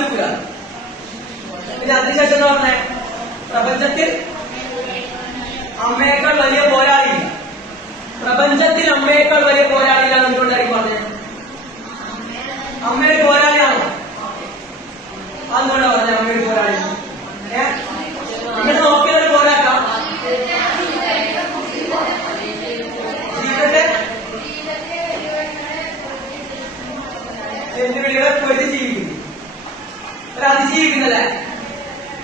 നിൽക്കുക. പിന്നെ അതിനുശേഷം എന്താ പറഞ്ഞേ? പ്രപഞ്ചത്തിൽ അമ്മയേക്കാൾ വലിയ പോരാളിയില്ല. പ്രപഞ്ചത്തിൽ അമ്മയേക്കാൾ വലിയ പോരാളിയില്ല എന്തുകൊണ്ടായിരിക്കും പറഞ്ഞത്? അമ്മയുടെ പോരാളിയാണോ? അതുകൊണ്ടാണ് പറഞ്ഞത് അമ്മയുടെ പോരാളി. നിങ്ങൾ നോക്കിയത് പോരാക്കാം. ജീവിതത്തെ വെല്ലുവിളികളെ പൊരുതി ജീവിക്കുന്നു, ഒരു അതിജീവിക്കുന്നല്ലേ?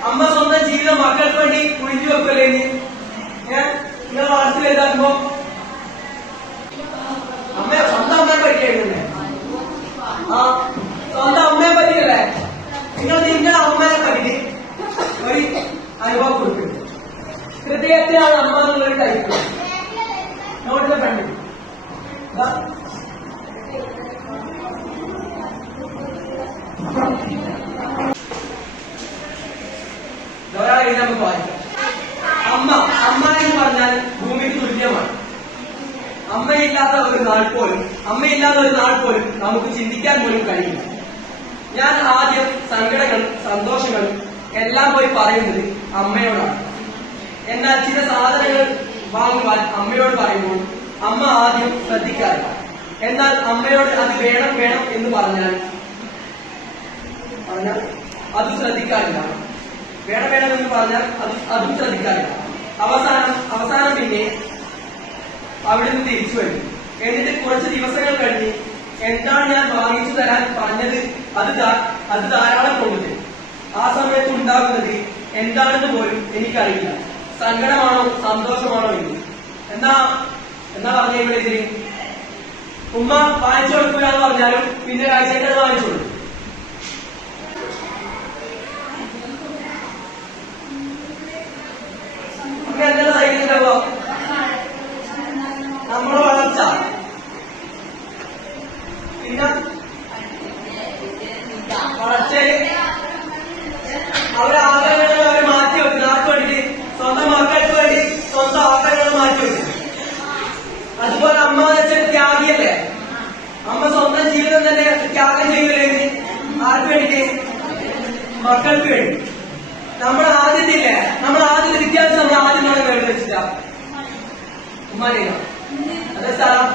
അമ്മ സ്വന്തം ജീവിതം മക്കൾക്ക് വേണ്ടി ഒഴിഞ്ഞു വെക്കല്ലേ? നിങ്ങൾ വളർത്തി വലുതാക്കുമ്പോ സ്വന്തം അമ്മയെ പറ്റിയല്ലേ? സ്വന്തം അമ്മയെ പറ്റിയല്ലേ? നിങ്ങൾ നിങ്ങളുടെ അമ്മയെ പറ്റി ഒരു അനുഭവം കൊടുക്കും. ഹൃദയത്തിലാണ് അമ്മ എന്നുള്ളൊരു ടൈപ്പ് നോട്ടിന്റെ ഫ്രണ്ടിൽ നമുക്ക് വായിക്കാം. അമ്മ എന്ന് പറഞ്ഞാൽ ഭൂമിക്ക് തുല്യമാണ്. അമ്മയില്ലാത്ത ഒരു നാൾ പോലും നമുക്ക് ചിന്തിക്കാൻ പോലും കഴിയില്ല. ഞാൻ ആദ്യം സങ്കടങ്ങളും സന്തോഷങ്ങളും എല്ലാം പോയി പറയുന്നത് അമ്മയോടാണ്. എന്നാൽ ചില സാധനങ്ങൾ വാങ്ങുവാൻ അമ്മയോട് പറയുമ്പോൾ അമ്മ ആദ്യം ശ്രദ്ധിക്കാറില്ല. എന്നാൽ അമ്മയോട് അത് വേണം എന്ന് പറഞ്ഞാൽ അത് ശ്രദ്ധിക്കാറില്ല. വേണം എന്ന് പറഞ്ഞാൽ അതും ശ്രദ്ധിക്കാറില്ല. അവസാനം പിന്നെ അവിടെ നിന്ന് തിരിച്ചു വരും. എന്നിട്ട് കുറച്ച് ദിവസങ്ങൾ കഴിഞ്ഞ് എന്താണ് ഞാൻ വാങ്ങിച്ചു തരാൻ പറഞ്ഞത് അത് ധാരാളം കൊണ്ടുതരും. ആ സമയത്ത് ഉണ്ടാകുന്നത് എന്താണെന്ന് പോലും എനിക്കറിയില്ല. സങ്കടമാണോ സന്തോഷമാണോ എന്ന്. എന്താ പറഞ്ഞ ഇവിടെ ഇതിന്? ഉമ്മ വാങ്ങിച്ചു കൊടുക്കുക എന്ന് പറഞ്ഞാലും പിന്നെ ഒരാഴ്ചയ്ക്ക് അത് വാങ്ങിച്ചു കൊടുക്കും. എന്തെല്ലാം സഹിക്കുന്നുണ്ടാവുക? നമ്മുടെ വളർച്ച, പിന്നെ വളർച്ചയിൽ അവരെ ആഗ്രഹങ്ങൾ അവർ മാറ്റി വെക്കും. ആർക്ക് വേണ്ടി? സ്വന്തം മക്കൾക്ക് വേണ്ടി സ്വന്തം ആഗ്രഹങ്ങൾ മാറ്റി വെക്കും. അതുപോലെ അമ്മ എന്ന് വെച്ചാൽ ത്യാഗിയല്ലേ? അമ്മ സ്വന്തം ജീവിതം തന്നെ ത്യാഗം ചെയ്യൂലേ? ആർക്ക് വേണ്ടി? മക്കൾക്ക് വേണ്ടി. നമ്മുടെ ആദ്യത്തെ വിദ്യാഭ്യാസം നമ്മൾ ആദ്യം നമ്മളെ വേണ്ടി വെച്ചിട്ടാ ഉമ്മാനേന അതേ സ്ഥലം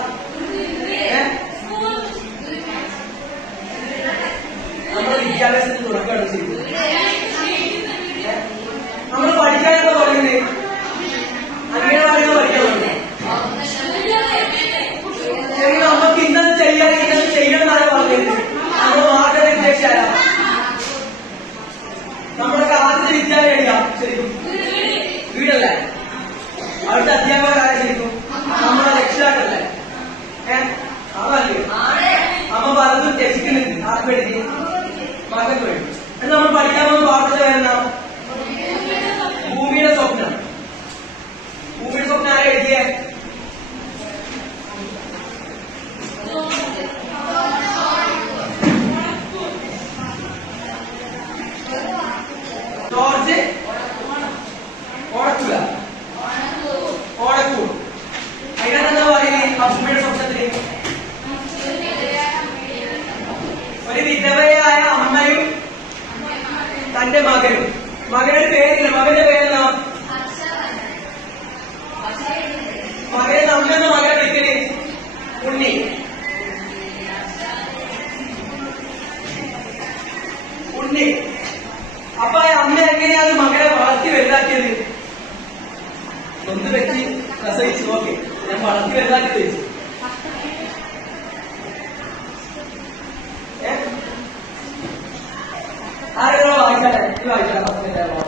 നമ്മുടെ വിദ്യാഭ്യാസത്തിന് തുടക്കമാണ് ചെയ്തത്. നമ്മൾ പഠിക്കാനൊക്കെ പറയുന്നത് അംഗനവാടികൾ പഠിക്കാൻ തുടങ്ങി. നമുക്ക് ഇന്നത് ചെയ്യണം എന്നാണ് പറഞ്ഞത്. നമ്മൾ മാർഗനിർദ്ദേശാരാ? നമ്മളൊക്കെ ആദ്യത്തെ വിദ്യാലയം എഴുതാം ശരിക്കും വീടല്ലേ? അവിടുത്തെ അധ്യാപകരായ ശരിക്കും നമ്മളെ രക്ഷിതാക്കളല്ലേ? അതല്ലേ? അമ്മ പലതും രക്ഷിക്കുന്നുണ്ട്. ആർക്ക് വേണ്ടി? മക്കൾക്ക് വേണ്ടി. എന്ന് നമ്മൾ പഠിക്കാൻ പോകുന്ന പാഠത്തെ വരുന്ന ഭൂമിയുടെ സ്വപ്നം. ഭൂമിയുടെ സ്വപ്നം ആരെ എഴുതിയേ? ജോർജ് ഓടക്കൂർ. അതിനകത്തെന്താ പറയുന്നത്? ആ ഭൂമിയുടെ സ്വപ്നത്തില് ഒരു വിധവയായ അമ്മയും തന്റെ മകനും. മകന്റെ പേരില്ല. മകന്റെ പേരെന്താ? മകനെ അമ്മയെന്ന മകനെ വിളിക്കല് ഉണ്ണി. അപ്പൊ അമ്മ എങ്ങനെയാണ് മകനെ വളർത്തി വലുതാക്കിയത്? ഒന്ന് വെച്ച് പ്രസവിച്ചു. ഓക്കെ, ഞാൻ വളർത്തി വലുതാക്കി വെച്ചു. ആരെങ്കിലും വായിച്ചാലേ? വായിച്ചാലേ